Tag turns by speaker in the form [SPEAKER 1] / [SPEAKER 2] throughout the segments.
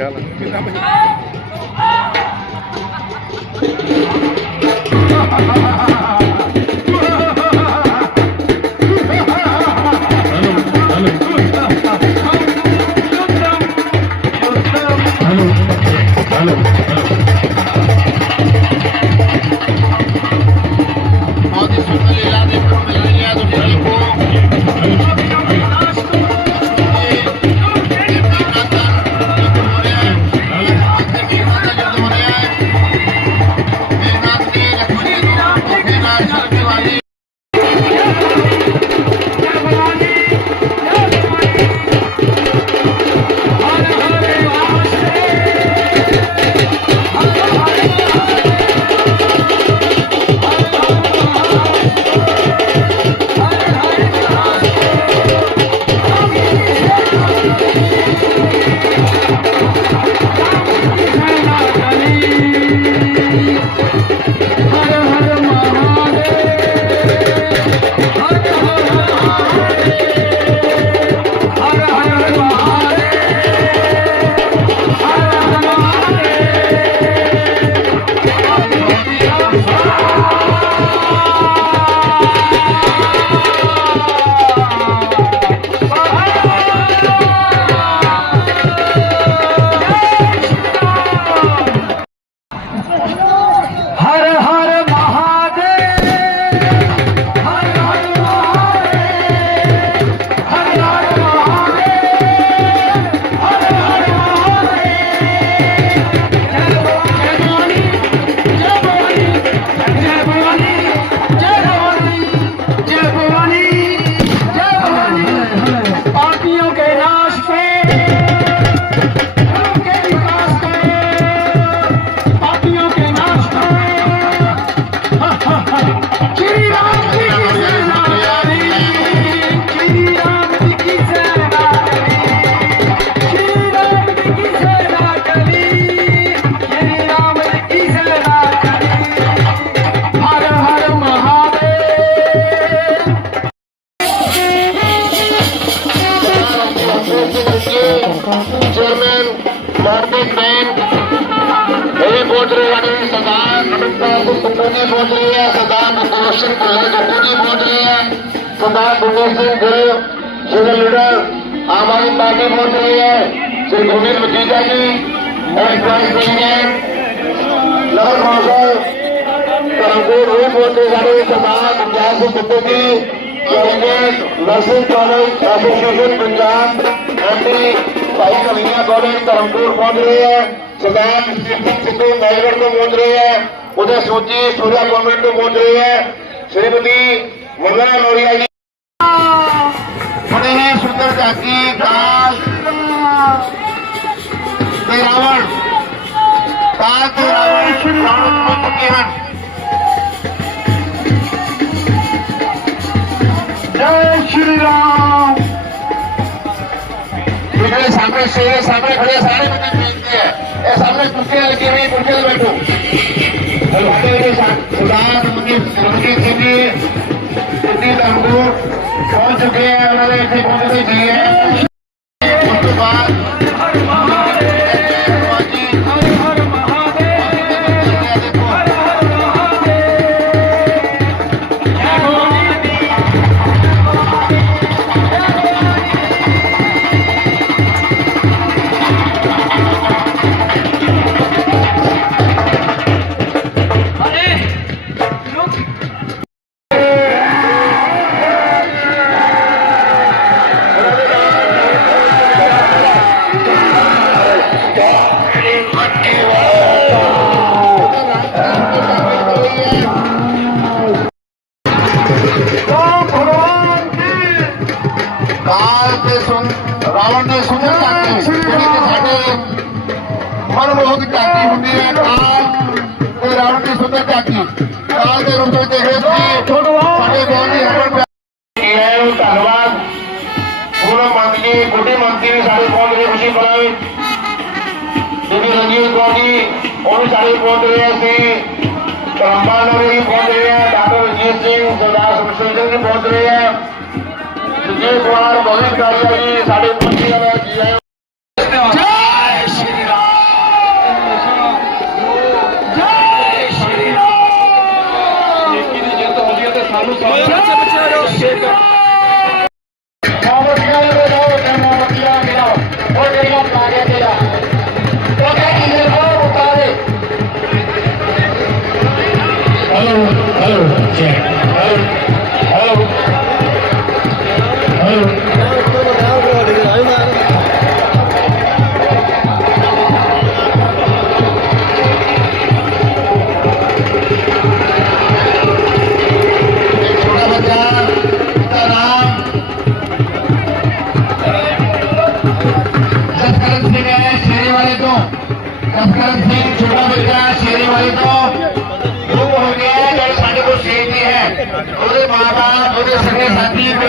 [SPEAKER 1] ela. Me dá uma... Gurmeet ਵਕੀਜਾ ji and prize winner ਲਵਰ ਮਾਸਰ ਤਰੰਗੋਰ ਰੂਪ ਹੋਤੇ ਸਾਡੇ ਸਰਦਾਰ ਪੰਜਾਬ ਸਿੰਘ ਕੁੱਤੇ ji ਚੌਂਗੇਟ nursing college, association Punjab MD ਭਾਈ ਕਲੀਆਂ ਕਾਲਜ ਧਰਮਪੁਰ ਪਹੁੰਚ ਰਹੇ ਹੈ। ਸਰਦਾਰ ਜਸਦੀਪ ਸਿੱਧੂ ਨਾਇਗੜ ਤੋਂ ਪਹੁੰਚ ਰਹੇ ਹੈ। ਉਹਦੇ ਸੋਜੀ ਸੂਰਿਆ ਕਾਨਵੈਂਟ ਤੋਂ ਪਹੁੰਚ ਰਹੇ ਹੈ। ਸ਼੍ਰੀਮਤੀ ਵੰਦਨਾ ਨੋਰੀਆ ਜੀ ਬੜੇ ਹੀ ਸੁੰਦਰ ਝਾਕੀ ਕਾਲ ਤੇ ਰਾਵਣ। ਤਾਂ ਤੇ ਰਾਵਣ ਰਾਵਣ ਨੂੰ ਚੁੱਕੇ ਹਨ।
[SPEAKER 2] ਜੈ ਸ਼੍ਰੀ ਰਾਮ।
[SPEAKER 1] ਜਿਹੜੇ ਸਾਹਮਣੇ ਸੇਰੇ ਸਾਹਮਣੇ ਖੜੇ ਸਾਰੇ ਬੰਦੇ ਬੇਨਤੀ ਹੈ ਇਹ ਸਾਹਮਣੇ ਕੁਰਸੀਆਂ ਲੱਗੀ ਹੋਈ ਕੁਰਸੀਆਂ ਤੇ ਬੈਠੋ। ਹਲਵਾੜੇ ਦੇ ਸਰਦਾਰ ਮੰਗੇ ਮੰਗੇ ਸਿੰਘ ਜੀ ਦਿੱਲੀ ਲੰਗੂ ਪਹੁੰਚ ਚੁੱਕੇ ਆ, ਉਹਨਾਂ ਦੇ ਇੱਥੇ ਪਹੁੰਚਦੇ ਜੀ। ਹੈ ਉਸ ਤੋਂ ਬਾਅਦ ਕਾਲ ਦੇ ਰੂਪ ਵਿੱਚ ਦੇਖੋ ਸਾਡੇ ਬਹੁਤ ਹੀ ਹਰਮਨ ਪਿਆਰੇ ਧੰਨਵਾਦ ਪੂਰਨ ਮੰਤਰੀ ਗੁੱਡੀ ਮੰਤਰੀ ਵੀ ਸਾਡੇ ਪਹੁੰਚ ਰਹੇ ਖੁਸ਼ੀ ਮਨਾਈ ਬੀਬੀ ਰਣਜੀਤ ਕੌਰ ਜੀ ਉਹ ਵੀ ਸਾਡੇ ਪਹੁੰਚ ਰਹੇ ਸੀ ਧਰਮਪਾਲ ਨਗਰ ਵੀ ਪਹੁੰਚ ਰਹੇ ਆ ਡਾਕਟਰ ਰਣਜੀਤ ਸਿੰਘ ਸਰਦਾਰ ਸੁਖਸ਼ੇਰ ਸਿੰਘ ਜੀ ਪਹੁੰਚ ਰਹੇ ਆ ਇਸ ਕੁਮਾਰ ਬਹੁਤ ਕਾਰਿਆ ਜੀ ਸਾਡੇ ਮੰਤਰੀਆਂ ਦਾ
[SPEAKER 3] ਹੈ ਤੇ ਸਾਨੂੰ ਸਾਰਿਆਂ
[SPEAKER 2] ਬੱਚੇ ਬੱਚੇ
[SPEAKER 1] ਜਸਕਰਨ ਸਿੰਘ ਛੋਟਾ ਬੱਚਾ ਸ਼ੇਰੇ ਵਾਲੇ ਤੋਂ। ਉਹ ਹੋ ਗਿਆ ਜਿਹੜਾ ਸਾਡੇ ਕੋਲ ਸੇਠ ਨਹੀਂ ਹੈ। ਉਹਦੇ ਮਾਪੇ ਉਹਦੇ ਸਕੇ ਸਾਥੀ ਕੋਈ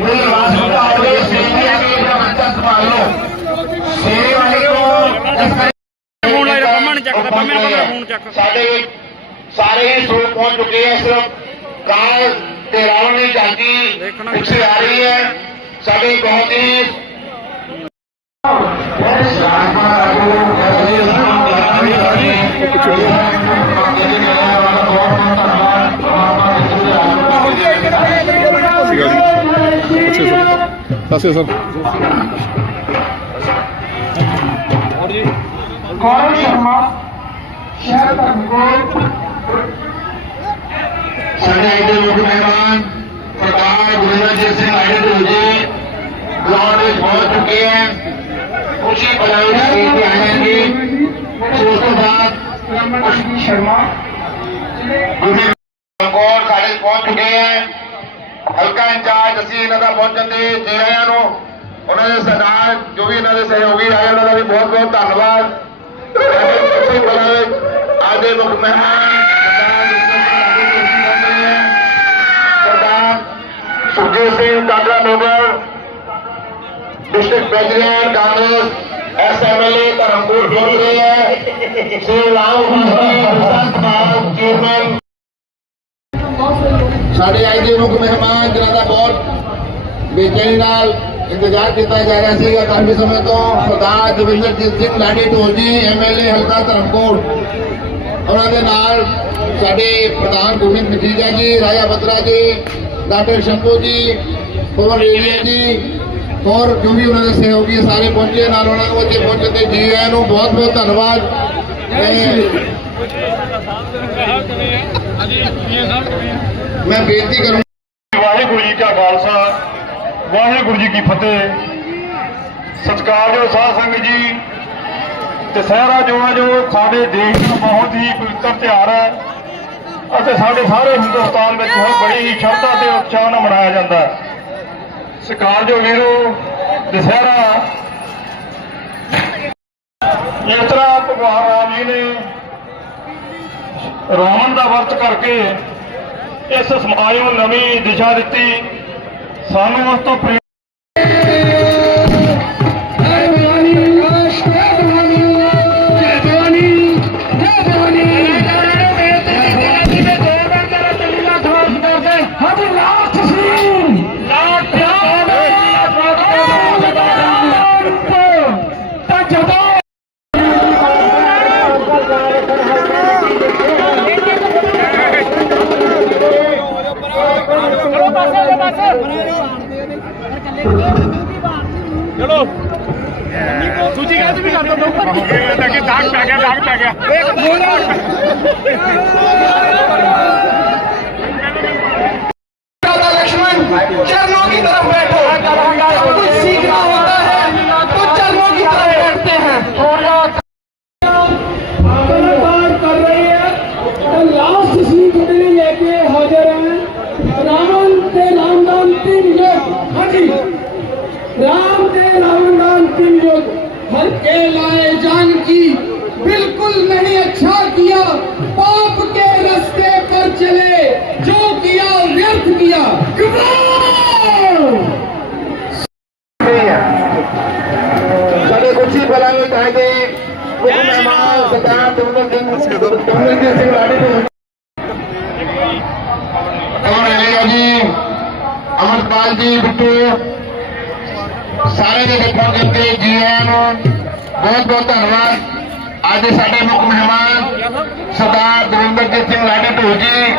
[SPEAKER 1] ਉਹਦੇ ਵਾਸ ਹੁੰਦਾ ਹੋਵੇ ਸੇਠ ਨਹੀਂ ਹੈ ਕਿ ਇਹਦਾ ਬੱਚਾ ਸੰਭਾਲ। ਲਓ ਸ਼ੇਰੇ ਵਾਲੇ ਤੋਂ
[SPEAKER 3] ਫੋਨ ਲਾਇਆ ਨੇ ਚੱਕਦਾ, ਪੰਮੇ ਨੇ ਕਹਿੰਦਾ ਫੋਨ ਚੱਕ।
[SPEAKER 1] ਸਾਡੇ ਸਾਰੇ ਹੀ ਸੋ ਪਹੁੰਚ ਚੁੱਕੇ ਹੈ ਸਿਰਫ ਕਾਰ ਤੇ ਰਾਵਣ ਦੀ
[SPEAKER 3] ਦੇਖਣਾ।
[SPEAKER 1] ਪਿੱਛੇ ਆ ਰਹੀ ਹੈ। ਸਾਡੇ ਬਹੁਤ ਹੀ
[SPEAKER 4] ਸਤਿ ਸ਼੍ਰੀ ਅਕਾਲ
[SPEAKER 2] ਗੌਰਵ ਸ਼ਰਮਾ ਸ਼ਹਿਰ ਧਰਮਕੋਟ
[SPEAKER 1] ਸਾਡੇ ਅੱਜ ਦੇ ਮੁੱਖ ਮਹਿਮਾਨ ਸਰਦਾਰ ਗੁਰਜੀਤ ਸਿੰਘ ਆੜੇ ਦੇ ਜੀ ਗਰਾਊਂਡ ਵਿੱਚ ਪਹੁੰਚ ਚੁੱਕੇ ਹੈ ਖੁਸ਼ੀ ਬਲਾਈ ਸਟੇਜ ਤੇ ਆਏ ਹਨ ਜੀ ਸੋ ਉਸ ਤੋਂ ਬਾਅਦ
[SPEAKER 2] ਰਮਨ ਸ਼ਰਮਾ
[SPEAKER 1] ਗੁਰਮੀਤ ਕੋਲ ਸਾਡੇ ਪਹੁੰਚ ਚੁੱਕੇ ਹੈ ਹਲਕਾ ਇੰਚਾਰਜ ਅਸੀਂ ਇਹਨਾਂ ਦਾ ਪਹੁੰਚਣ ਦੇ ਦੇ ਨੂੰ, ਉਹਨਾਂ ਦੇ ਸਰਦਾਰ, ਜੋ ਵੀ ਇਹਨਾਂ ਦੇ ਸਹਿਯੋਗੀ ਰਹੇ ਉਹਨਾਂ ਦਾ ਵੀ ਬਹੁਤ ਬਹੁਤ ਧੰਨਵਾਦ ਸਾਡੇ ਖੁਸ਼ੀ ਬਲਾਈ ਅੱਜ ਮਹਿਮਾਨ, ਸਰਦਾਰ ਸਿੰਘ ਪਹੁੰਚ ਰਹੇ ਹੈ। Sardar Sukhjit Singh Kakra noble district president Congress ex MLA Dharampur ਪਹੁੰਚ ਰਹੇ ਹੈ ਸ੍ਰੀ ਰਾਮ ਸੰਤ ਸਮਾਜ ਚੇਅਰਮੈਨ ਸਾਡੇ ਅੱਜ ਦੇ ਮੁੱਖ ਮਹਿਮਾਨ ਜਿਨ੍ਹਾਂ ਦਾ ਬਹੁਤ ਬੇਚੈਨੀ ਨਾਲ ਇੰਤਜ਼ਾਰ ਕੀਤਾ ਜਾ ਰਿਹਾ ਸੀਗਾ ਕਾਫੀ ਸਮੇਂ ਤੋਂ ਸਰਦਾਰ ਦਵਿੰਦਰਜੀਤ ਸਿੰਘ ਲਾਡੀ ਢੋਲ ਜੀ ਐਮਐਲਏ ਹਲਕਾ ਧਰਮਕੋਟ। ਉਹਨਾਂ ਦੇ ਨਾਲ ਸਾਡੇ ਪ੍ਰਧਾਨ ਗੋਬਿੰਦ ਮਜੀਦਾ ਜੀ ਰਾਜਾ ਬਤਰਾ ਜੀ ਡਾਕਟਰ ਸ਼ੰਭੂ ਜੀ ਪਵਨ ਰੇਡੀਆ ਜੀ ਹੋਰ ਜੋ ਵੀ ਉਹਨਾਂ ਦੇ ਸਹਿਯੋਗੀ ਸਾਰੇ ਪਹੁੰਚੇ। ਨਾਲ ਉਹਨਾਂ ਨੂੰ ਇੱਥੇ ਪਹੁੰਚਣ ਤੇ ਜੀ ਆਇਆਂ ਨੂੰ ਬਹੁਤ ਬਹੁਤ ਧੰਨਵਾਦ। ਮੈਂ ਮੈਂ ਬੇਨਤੀ ਕਰੂੰਗਾ
[SPEAKER 3] ਵਾਹਿਗੁਰੂ ਜੀ ਕਾ ਖਾਲਸਾ, ਵਾਹਿਗੁਰੂ ਜੀ ਕੀ ਫਤਿਹ। ਸਤਿਕਾਰਯੋਗ ਸਾਧ ਸੰਗਤ ਜੀ ਦਸਹਿਰਾ ਜੋ ਹੈ ਜੋ ਸਾਡੇ ਦੇਸ਼ ਦਾ ਬਹੁਤ ਹੀ ਪਵਿੱਤਰ ਤਿਉਹਾਰ ਹੈ, ਅਤੇ ਸਾਡੇ ਸਾਰੇ ਹਿੰਦੁਸਤਾਨ ਵਿੱਚ ਹੁਣ ਬੜੀ ਹੀ ਸ਼ਰਧਾ ਤੇ ਉਤਸ਼ਾਹ ਨਾਲ ਮਨਾਇਆ ਜਾਂਦਾ ਹੈ। ਸਤਿਕਾਰਯੋਗ ਵੀਰੋ ਦਸਹਿਰਾ ਇਸ ਤਰ੍ਹਾਂ ਭਗਵਾਨ ਰਾਮ ਜੀ ਨੇ ਰਾਵਣ ਦਾ ਵਰਤ ਕਰਕੇ ਇਸ ਸਮਾਜ ਨੂੰ ਨਵੀਂ ਦਿਸ਼ਾ ਦਿੱਤੀ। ਸਾਨੂੰ ਉਸ ਤੋਂ
[SPEAKER 5] Yeah.
[SPEAKER 1] ਸਾਡੇ ਕੁਛੀ ਬਲਾਂਗੇ ਕਾਇਦੇ ਅਮਰਪਾਲ ਜੀ? ਬਿੱਟੂ। ਸਾਰੇ ਦੇ ਦੇਖਣ ਦਿੱਤੇ ਜੀ ਆਇਆਂ ਨੂੰ ਬਹੁਤ ਬਹੁਤ ਧੰਨਵਾਦ। ਅੱਜ ਸਾਡੇ ਮੁੱਖ ਮਹਿਮਾਨ ਸਰਦਾਰ ਦਵਿੰਦਰਜੀਤ ਸਿੰਘ ਲਾਡੀ ਢੋਲ ਜੀ।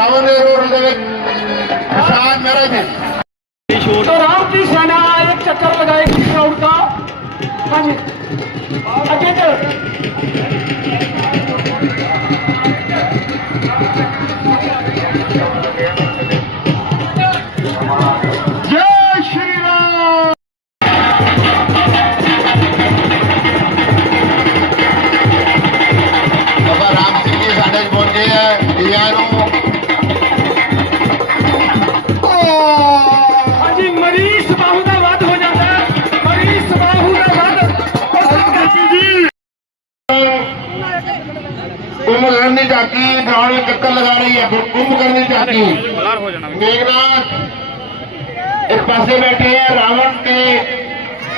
[SPEAKER 1] ਸਾਵਨ ਦੇ ਰੋਡ ਦੇ ਵਿੱਚ ਕਿਸਾਨ ਮੇਰਾ ਜੀ। ਰਾਮ ਦੀ ਸੈਨਾ چڪر لڳائي
[SPEAKER 5] है
[SPEAKER 1] करनी चाहती मेघनाथ एक पासे बैठे हैं रावण के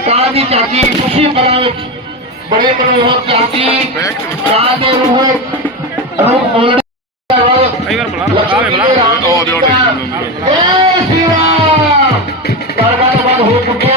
[SPEAKER 1] कार की चाची
[SPEAKER 5] खुशी बना बड़े मनोहर चाची कार
[SPEAKER 4] के रूप रूप हो चुके हैं।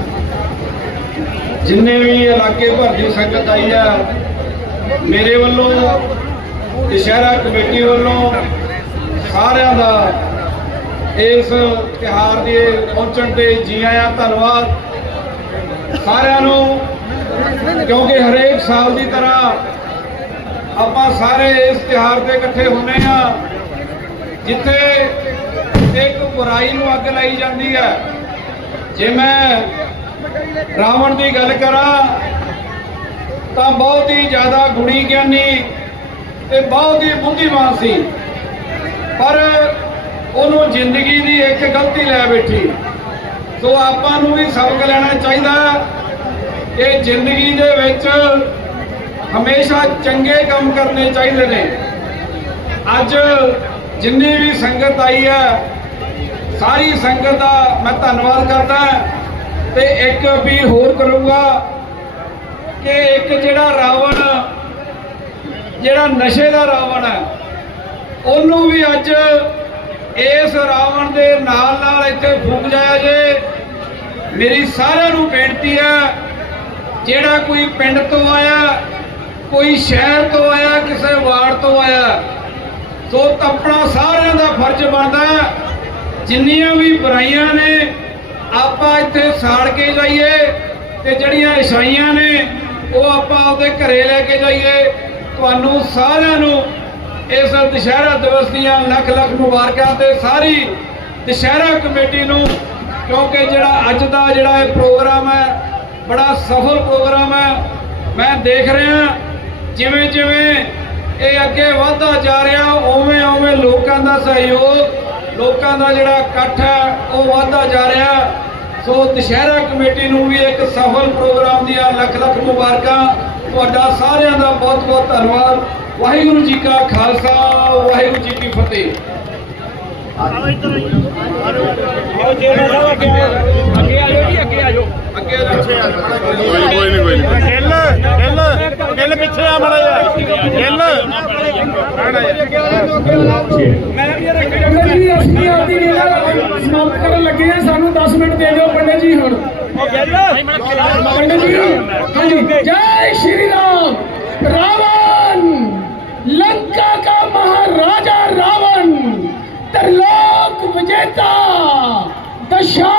[SPEAKER 4] ਜਿੰਨੇ ਵੀ ਇਲਾਕੇ ਭਰ ਦੀ ਸੰਗਤ ਆਈ ਆ, ਮੇਰੇ ਵੱਲੋਂ ਦੁਸ਼ਹਿਰਾ ਕਮੇਟੀ ਵੱਲੋਂ ਸਾਰਿਆਂ ਦਾ ਇਸ ਤਿਹਾਰ ਦੇ ਪਹੁੰਚਣ ਤੇ ਜੀ ਆਇਆਂ ਧੰਨਵਾਦ। ਸਾਰਿਆਂ ਨੂੰ, ਕਿਉਂਕਿ ਹਰੇਕ ਸਾਲ ਦੀ ਤਰ੍ਹਾਂ ਆਪਾਂ ਸਾਰੇ ਇਸ ਤਿਹਾਰ ਤੇ ਇਕੱਠੇ ਹੁੰਨੇ ਆ, ਜਿੱਥੇ ਇੱਕ ਬੁਰਾਈ ਨੂੰ ਅੱਗ ਲਾਈ ਜਾਂਦੀ ਹੈ ਜੇ ਮੈਂ ਰਾਵਣ ਦੀ ਗੱਲ ਕਰਾਂ, ਤਾਂ ਬਹੁਤ ਹੀ ਜ਼ਿਆਦਾ ਗੁਣੀ ਗਿਆਨੀ ਤੇ ਬਹੁਤ ਹੀ ਬੁੱਧੀਮਾਨ ਸੀ। ਪਰ ਉਹਨੂੰ ਜ਼ਿੰਦਗੀ ਦੀ ਇੱਕ ਗਲਤੀ ਲੈ ਬੈਠੀ। ਸੋ ਆਪਾਂ ਨੂੰ ਵੀ ਸਬਕ ਲੈਣਾ ਚਾਹੀਦਾ। ਕਿ ਜ਼ਿੰਦਗੀ ਦੇ ਵਿੱਚ ਹਮੇਸ਼ਾ ਚੰਗੇ ਕੰਮ ਕਰਨੇ ਚਾਹੀਦੇ ਨੇ। ਅੱਜ ਜਿੰਨੀ ਵੀ ਸੰਗਤ ਆਈ ਹੈ, ਸਾਰੀ ਸੰਗਤ ਦਾ ਮੈਂ ਧੰਨਵਾਦ ਕਰਦਾ। ਤੇ ਇੱਕ ਅਪੀਲ ਹੋਰ ਕਰੂੰਗਾ ਕਿ ਇੱਕ ਜਿਹੜਾ ਰਾਵਣ ਜਿਹੜਾ ਨਸ਼ੇ ਦਾ ਰਾਵਣ ਹੈ ਉਹਨੂੰ ਵੀ ਅੱਜ ਇਸ ਰਾਵਣ ਦੇ ਨਾਲ ਨਾਲ ਇੱਥੇ ਫੂਕ ਜਾਇਆ ਜੇ। ਮੇਰੀ ਸਾਰਿਆਂ ਨੂੰ ਬੇਨਤੀ ਹੈ, ਜਿਹੜਾ ਕੋਈ ਪਿੰਡ ਤੋਂ ਆਇਆ, ਕੋਈ ਸ਼ਹਿਰ ਤੋਂ ਆਇਆ, ਕਿਸੇ ਵਾਰਡ ਤੋਂ ਆਇਆ, ਸੋ ਆਪਣਾ ਸਾਰਿਆਂ ਦਾ ਫਰਜ਼ ਬਣਦਾ ਜਿੰਨੀਆਂ ਵੀ ਬੁਰਾਈਆਂ ਨੇ ਆਪਾਂ ਇੱਥੇ ਸਾੜ ਕੇ ਜਾਈਏ ਤੇ ਜਿਹੜੀਆਂ ਇਸਾਈਆਂ ਨੇ, ਉਹ ਆਪਾਂ ਆਪਦੇ ਘਰੇ ਲੈ ਕੇ ਜਾਈਏ। ਤੁਹਾਨੂੰ ਸਾਰਿਆਂ ਨੂੰ ਇਸ ਦੁਸ਼ਹਿਰਾ ਦਿਵਸ ਦੀਆਂ ਲੱਖ ਲੱਖ ਮੁਬਾਰਕਾਂ ਤੇ ਸਾਰੀ ਦੁਸ਼ਹਿਰਾ ਕਮੇਟੀ ਨੂੰ, ਕਿਉਂਕਿ ਜਿਹੜਾ ਅੱਜ ਦਾ ਜਿਹੜਾ ਇਹ ਪ੍ਰੋਗਰਾਮ ਹੈ, ਬੜਾ ਸਫਲ ਪ੍ਰੋਗਰਾਮ ਹੈ। ਮੈਂ ਦੇਖ ਰਿਹਾ ਜਿਵੇਂ ਜਿਵੇਂ ਇਹ ਅੱਗੇ ਵਧਦਾ ਜਾ ਰਿਹਾ ਉਵੇਂ ਉਵੇਂ ਲੋਕਾਂ ਦਾ ਸਹਿਯੋਗ ਲੋਕਾਂ ਦਾ ਜਿਹੜਾ ਇਕੱਠ ਹੈ ਉਹ ਵਧਦਾ ਜਾ ਰਿਹਾ ਸੋ ਦੁਸ਼ਹਿਰਾ ਕਮੇਟੀ ਨੂੰ ਵੀ ਇੱਕ ਸਫਲ ਪ੍ਰੋਗਰਾਮ ਦੀਆਂ ਲੱਖ ਲੱਖ ਮੁਬਾਰਕਾਂ। ਤੁਹਾਡਾ ਸਾਰਿਆਂ ਦਾ ਬਹੁਤ ਬਹੁਤ ਧੰਨਵਾਦ। ਵਾਹਿਗੁਰੂ ਜੀ ਕਾ ਖਾਲਸਾ ਵਾਹਿਗੁਰੂ ਜੀ ਕੀ ਫਤਿਹ। ਅੱਗੇ ਆ ਜਾਓ
[SPEAKER 3] ਗਿੱਲ ਗਿੱਲ ਗਿੱਲ ਪਿੱਛੇ ਆ
[SPEAKER 5] ਪੰਡਿਤ ਜੀ ਹੁਣ ਪੰਡਿਤ ਜੀ ਜੈ ਸ਼੍ਰੀ ਰਾਮ ਰਾਵਣ। ਲੰਕਾ ਦਾ ਮਹਾਰਾਜਾ ਰਾਵਣ ਤਰਲੋਕ ਵਿਜੇਤਾ ਦਸ਼ਾ